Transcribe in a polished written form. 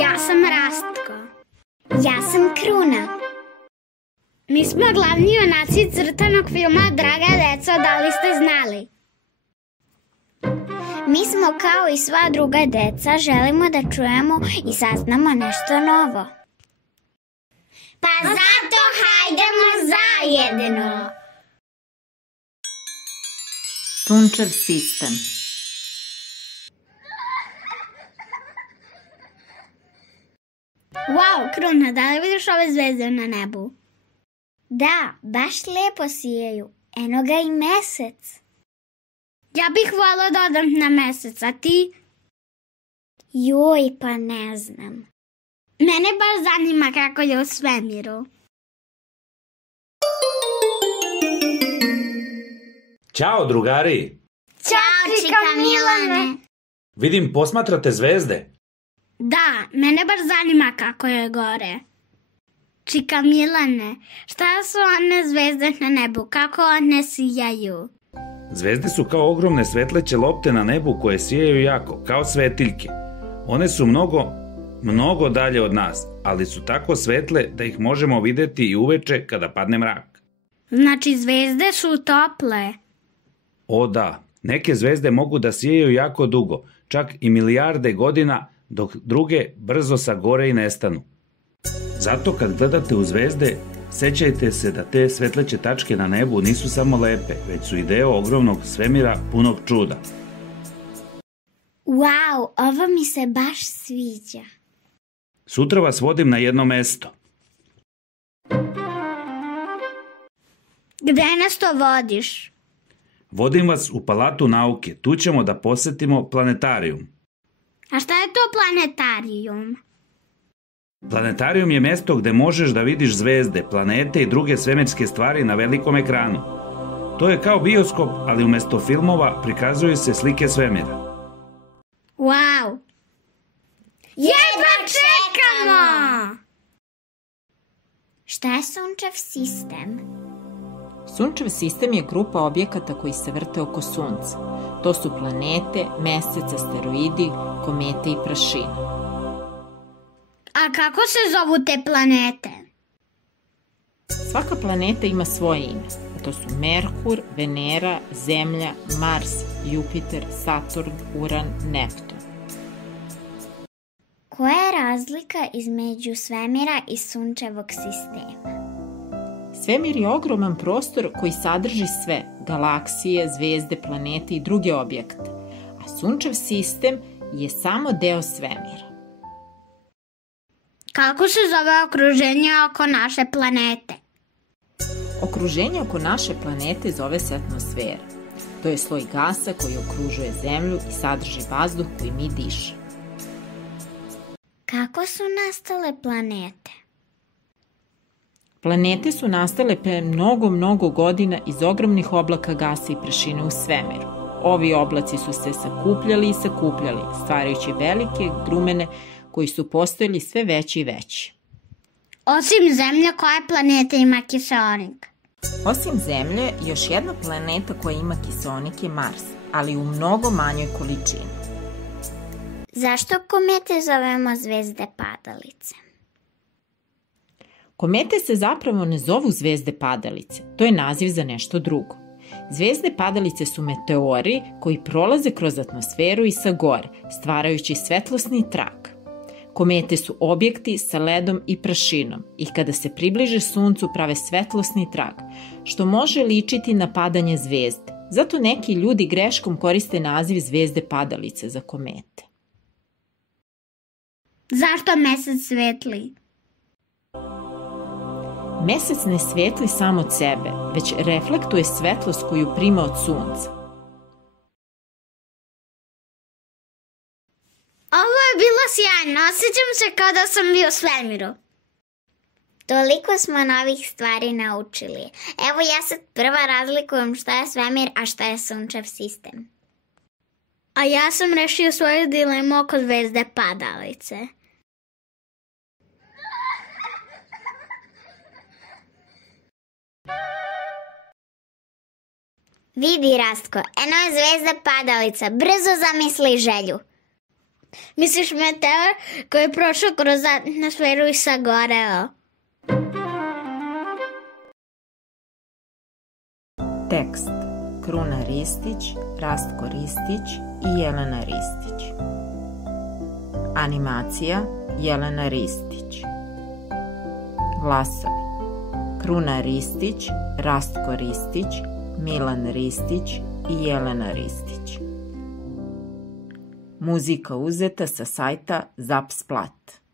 Ja sam Rastko. Ja sam Kruna. Mi smo glavni junaci crtanog filma Draga deco, da li ste znali? Mi smo kao i sva druga deca, želimo da čujemo i saznamo nešto novo. Pa zato hajdemo zajedno! Sunčev sistem. Wow, Kruna, da li vidiš ove zvezde na nebu? Da, baš lepo sijaju. Eno ga i mesec. Ja bih voljela da odem na mesec, a ti? Joj, pa ne znam. Mene baš zanima kako je u svemiru. Ćao, drugari! Ćao, čika Milane! Vidim, posmatrate zvezde. Da, mene baš zanima kako je gore. Čika Milane, šta su one zvezde na nebu? Kako one sijaju? Zvezde su kao ogromne svetleće lopte na nebu koje sijaju jako, kao svetiljke. One su mnogo dalje od nas, ali su tako svetle da ih možemo videti i uveče kada padne mrak. Znači zvezde su tople. O da, neke zvezde mogu da sijaju jako dugo, čak i milijarde godina, dok druge brzo sagore i nestanu. Zato kad gledate u zvezde, sećajte se da te svetleće tačke na nebu nisu samo lepe, već su i deo ogromnog svemira punog čuda. Wow, ovo mi se baš sviđa. Sutra vas vodim na jedno mesto. Gde nas to vodiš? Vodim vas u Palatu nauke, tu ćemo da posetimo planetarijum. A šta je to planetarijum? Planetarijum je mesto gde možeš da vidiš zvezde, planete i druge svemirske stvari na velikom ekranu. To je kao bioskop, ali umesto filmova prikazuju se slike svemira. Wow! Jedva čekamo! Šta je Sunčev sistem? Sunčev sistem je grupa objekata koji se vrte oko Sunca. To su planete, mesec, asteroidi, komete i prašine. A kako se zovu te planete? Svaka planeta ima svoje ime. To su Merkur, Venera, Zemlja, Mars, Jupiter, Saturn, Uran, Neptun. Koja je razlika između svemira i Sunčevog sistema? Svemir je ogroman prostor koji sadrži sve, galaksije, zvezde, planete i druge objekte, a Sunčev sistem je samo deo svemira. Kako se zove okruženje oko naše planete? Okruženje oko naše planete zove se atmosfera. To je sloj gasa koji okružuje Zemlju i sadrži vazduh koji mi dišemo. Kako su nastale planete? Planete su nastale pre mnogo godina iz ogromnih oblaka gasa i prašine u svemiru. Ovi oblaci su se sakupljali, stvarajući velike grumene koji su postojali sve veći i veći. Osim Zemlje, koje planete ima kiseonik? Osim Zemlje, još jedna planeta koja ima kiseonik je Mars, ali u mnogo manjoj količini. Zašto komete zovemo zvezde padalice? Komete se zapravo ne zovu zvezde padalice, to je naziv za nešto drugo. Zvezde padalice su meteori koji prolaze kroz atmosferu i sa gore, stvarajući svetlosni trak. Komete su objekti sa ledom i prašinom i kada se približe Suncu prave svetlosni trak, što može ličiti na padanje zvezde. Zato neki ljudi greškom koriste naziv zvezde padalice za komete. Zašto mesec svetli? Mesec ne svetli sam od sebe, već reflektuje svetlost koju prima od Sunca. Ovo je bilo sjajno, osjećam se kao da sam bio u svemiru. Toliko smo novih stvari naučili. Evo ja sad prva razlikujem šta je svemir, a šta je Sunčev sistem. A ja sam rešio svoju dilemu oko zvezde padalice. Vidi, Rastko, eno je zvezda padalica, brzo zamisli želju. Misliš meteor koji je prošao kroz atmosferu i sagoreo? Tekst: Kruna Ristić, Rastko Ristić i Jelena Ristić. Animacija: Jelena Ristić. Glasovi: Kruna Ristić, Rastko Ristić, Milan Ristić i Jelena Ristić. Muzika uzeta sa sajta Zapsplat.